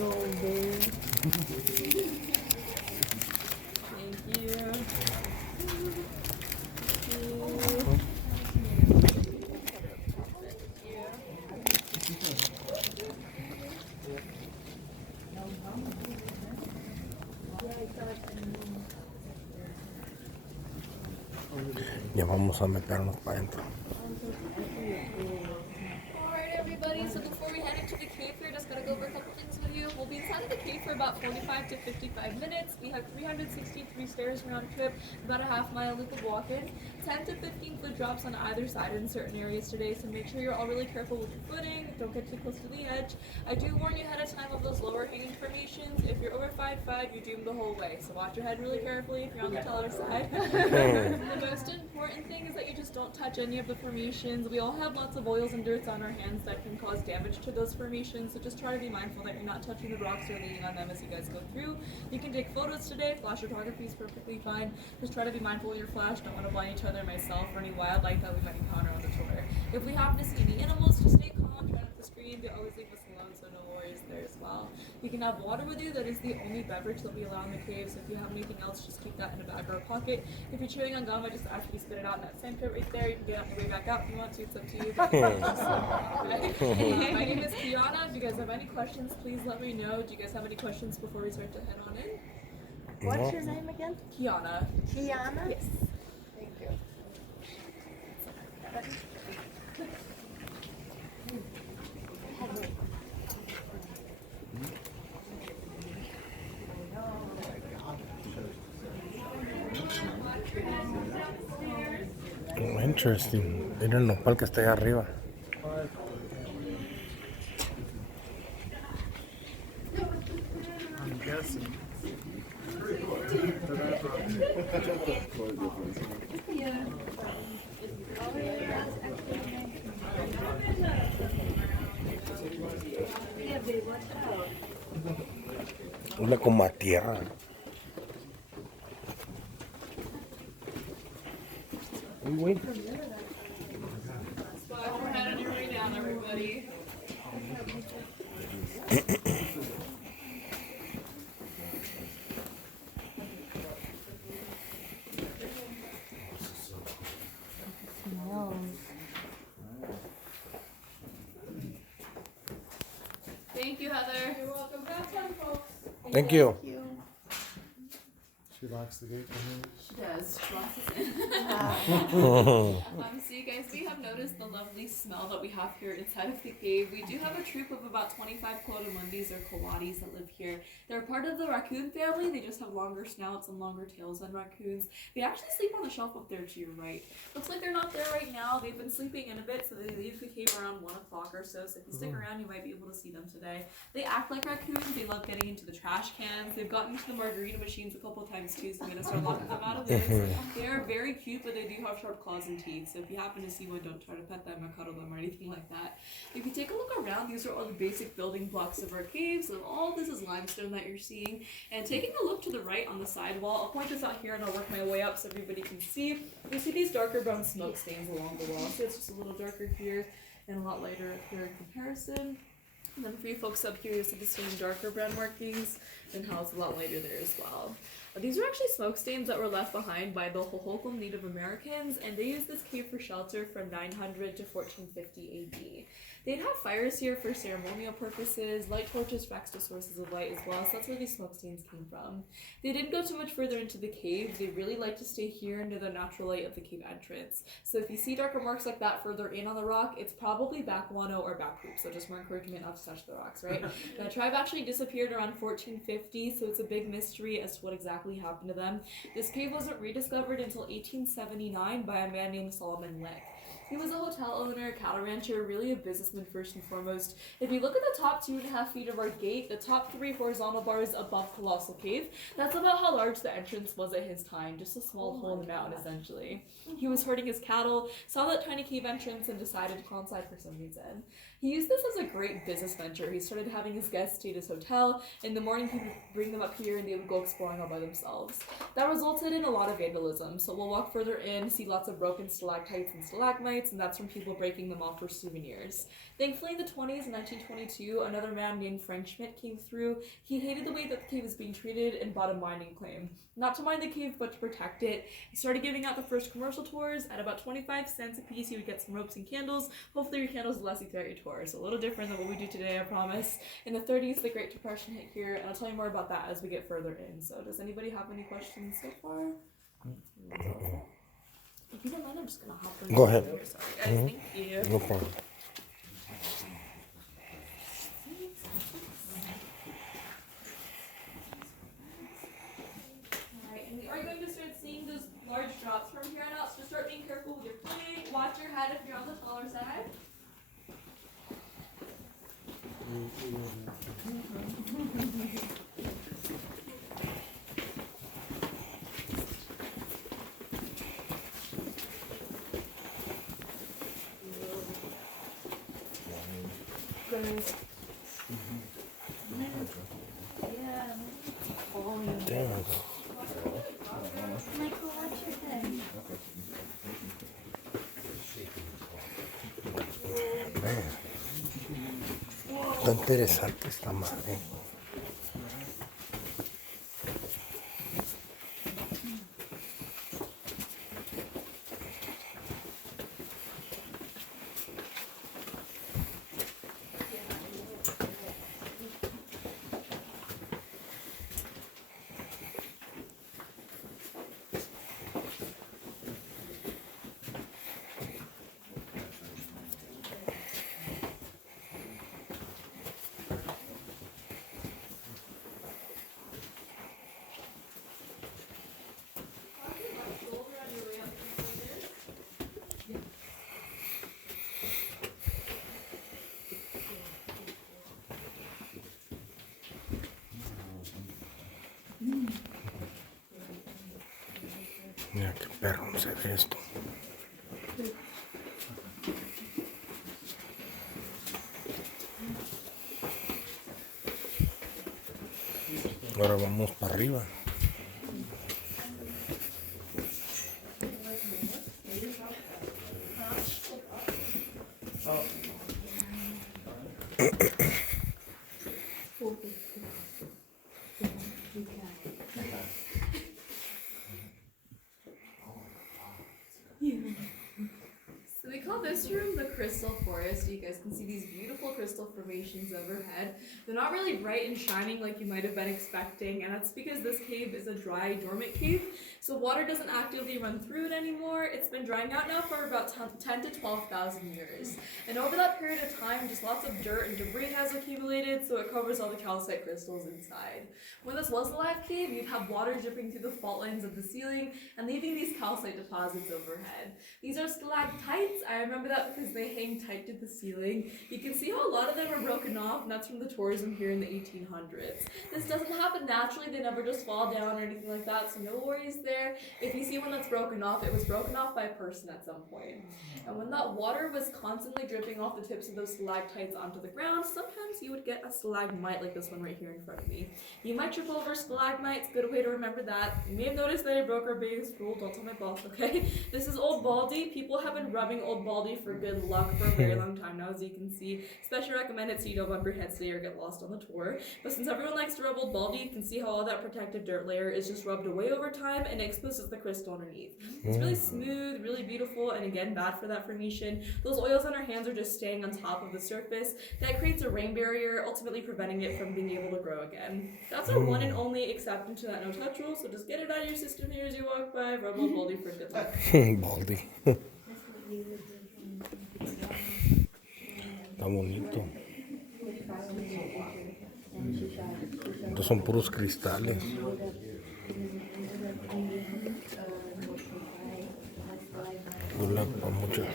go there. Thank you. Ya vamos a meternos para adentro. Alright everybody, so before we head into the cave, we're just gonna go over a couple things with you. We'll be inside of the cave for about 45 to 55 minutes. We have 363 stairs round trip, about a half-mile loop of walking, 10 to 15 foot drops on either side in certain areas today, so make sure you're all really careful with your footing, don't get too close to the edge. I do warn you ahead of time of those lower hanging formations. If you're over 5'5", you're doomed the whole way, so watch your head really carefully if you're on the taller side. The most important thing is that you just don't touch any of the formations. We all have lots of oils and dirts on our hands that can cause damage to those formations, so just try to be mindful that you're not touching the rocks or leaning on them as you guys go through. You can take photos today, flash photography is perfectly fine. Just try to be mindful with your flash, don't want to blind each other, myself, or any wildlife that we might encounter on the tour. If we happen to see any animals, just stay calm, try not to scream, they always leave us alone, so no worries there as well. You can have water with you, that is the only beverage that we allow in the cave, so if you have anything else, just keep that in a bag or a pocket. If you're chewing on gum, I just ask you to spit it out in that same pit right there. You can get it on your way back out if you want to, it's up to you. My name is Kiana. If you guys have any questions, please let me know. Do you guys have any questions before we start to head on in? What's your name again? Kiana. Kiana? Yes. Thank you. Oh, interesting. Era el nopal que está allá arriba. I'm guessing. Huele como a tierra. Uy, güey. Splash your head on your way down, everybody. Thank you, Heather. You're welcome. Have fun, folks. Thank you. She locks the gate for me. She does. She locks us in. So you guys may have noticed the lovely smell that we have here inside of the cave. We do have a troop of about 25 quotamundis or coatis that live here. They're part of the raccoon family. They just have longer snouts and longer tails than raccoons. They actually sleep on the shelf up there to your right. Looks like they're not there right now. They've been sleeping in a bit, so they leave the cave around 1 o'clock or so. So if you stick around, you might be able to see them today. They act like raccoons. They love getting into the trash cans. They've gotten into the margarita machines a couple times too, so I'm going to start locking them out of those. They are very cute, but they do have sharp claws and teeth. So if you happen to see one, don't try to pet them or cuddle them or anything like that. If you take a look around, these are all the basic building blocks of our cave. So all this is limestone that you're seeing. And taking a look to the right on the side wall, I'll point this out here and I'll work my way up so everybody can see. You see these darker brown smoke stains along the wall. So it's just a little darker here and a lot lighter up here in comparison. And then for you folks up here, you see the same darker brown markings and how it's a lot lighter there as well. These are actually smoke stains that were left behind by the Hohokam Native Americans, and they used this cave for shelter from 900 to 1450 AD. They'd have fires here for ceremonial purposes, light torches for extra sources of light as well, so that's where these smoke stains came from. They didn't go too much further into the cave. They really like to stay here under the natural light of the cave entrance. So if you see darker marks like that further in on the rock, it's probably back guano or back poop, so just more encouragement not to touch the rocks, right? The tribe actually disappeared around 1450, so it's a big mystery as to what exactly happened to them. This cave wasn't rediscovered until 1879 by a man named Solomon Lick. He was a hotel owner, cattle rancher, really a businessman first and foremost. If you look at the top 2.5 feet of our gate, the top 3 horizontal bars above Colossal Cave, that's about how large the entrance was at his time, just a small hole in the mountain essentially. He was herding his cattle, saw that tiny cave entrance, and decided to call inside for some reason. He used this as a great business venture. He started having his guests stay at his hotel. In the morning, he would bring them up here and they would go exploring all by themselves. That resulted in a lot of vandalism. So we'll walk further in, see lots of broken stalactites and stalagmites, stalagmites, and that's from people breaking them off for souvenirs. Thankfully, in the 20s, in 1922, another man named Frank Schmidt came through. He hated the way that the cave was being treated and bought a mining claim. Not to mine the cave, but to protect it. He started giving out the first commercial tours. At about 25 cents a piece, he would get some ropes and candles. Hopefully your candles will last you throughout your tour. So a little different than what we do today, I promise. In the 30s, the Great Depression hit here, and I'll tell you more about that as we get further in. So does anybody have any questions so far? If you don't mind, I'm just going to hop in. Go ahead. Sorry, guys. Thank you. No problem. We are going to start seeing those large drops from here on out, so start being careful with your footing. Watch your head if you're on the taller side. Yeah. Damn. Michael, watch your head. Está interesante esta madre. Mira qué perro se ve esto. Ahora vamos para arriba. So we call this room the Crystal Forest. You guys can see these beautiful crystal formations overhead. They're not really bright and shining like you might have been expecting, and that's because this cave is a dry, dormant cave, so water doesn't actively run through it anymore. It's been drying out now for about 10 to 12,000 years. And over that period of time, just lots of dirt and debris has accumulated, so it covers all the calcite crystals inside. When this was a live cave, you'd have water dripping through the fault lines of the ceiling and leaving these calcite deposits overhead. These are stalactites. I remember that because they hang tight to the ceiling. You can see how a lot of them are broken off, and that's from the tourism here in the 1800s. This doesn't happen naturally. They never just fall down or anything like that, so no worries there. If you see one that's broken off, it was broken off by a person at some point. And when that water was constantly dripping off the tips of those stalactites onto the ground, sometimes you would get a stalagmite like this one right here in front of me. You might trip over stalagmites, good way to remember that. You may have noticed that I broke our biggest rule, don't tell my boss, okay? This is Old Baldy. People have been rubbing Old Baldy for good luck for a very long time now, as you can see. Especially recommend it so you don't bump your heads today or get lost on the tour. But since everyone likes to rub Old Baldy, you can see how all that protective dirt layer is just rubbed away over time and it exposes the crystal underneath. It's really smooth, really beautiful, and again, bad for that formation. Those oils on our hands are just staying on top of the surface. That creates a rain barrier, ultimately preventing it from being able to grow again. That's our one and only exception to that no-touch rule, so just get it out of your system here as you walk by, rub Old Baldy for a good time. Baldi. Está bonito. Estos son puros cristales. Good luck para muchos.